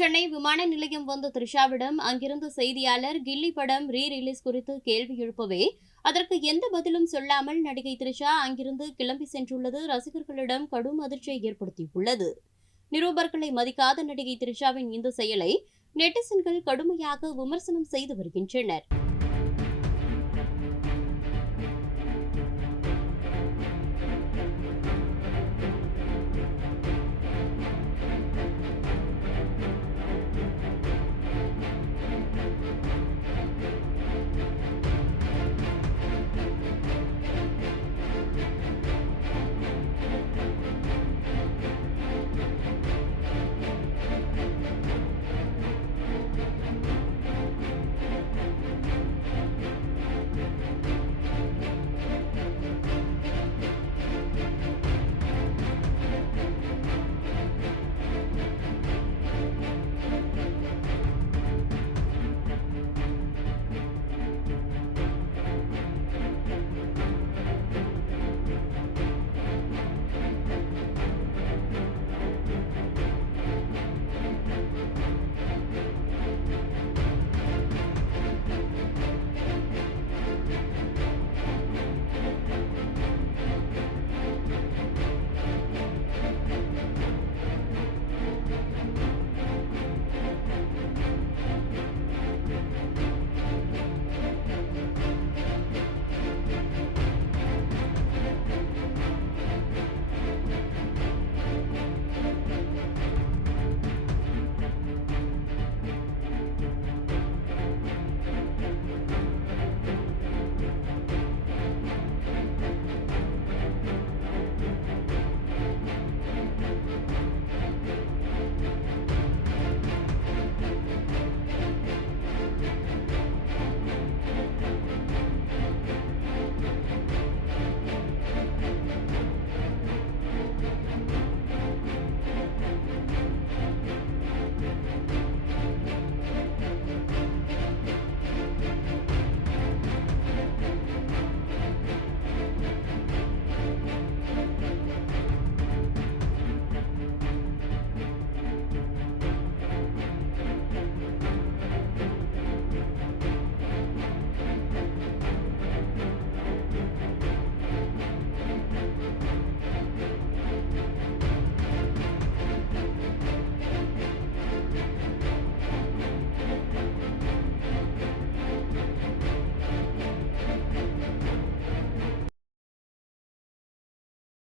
சென்னை விமான நிலையம் வந்த த்ரிஷாவிடம். அங்கிருந்த செய்தியாளர் கில்லி படம் ரீ ரிலீஸ் குறித்து கேள்வி எழுப்பவே அதற்கு எந்த பதிலும் சொல்லாமல் நடிகை த்ரிஷா அங்கிருந்து கிளம்பி சென்றுள்ளது. ரசிகர்களிடம் கடும் அதிர்ச்சியை ஏற்படுத்தியுள்ளது. நிருபர்களை மதிக்காத நடிகை த்ரிஷாவின் இந்த செயலை நெட்டிசன்கள் கடுமையாக விமர்சனம் செய்து வருகின்றனர்.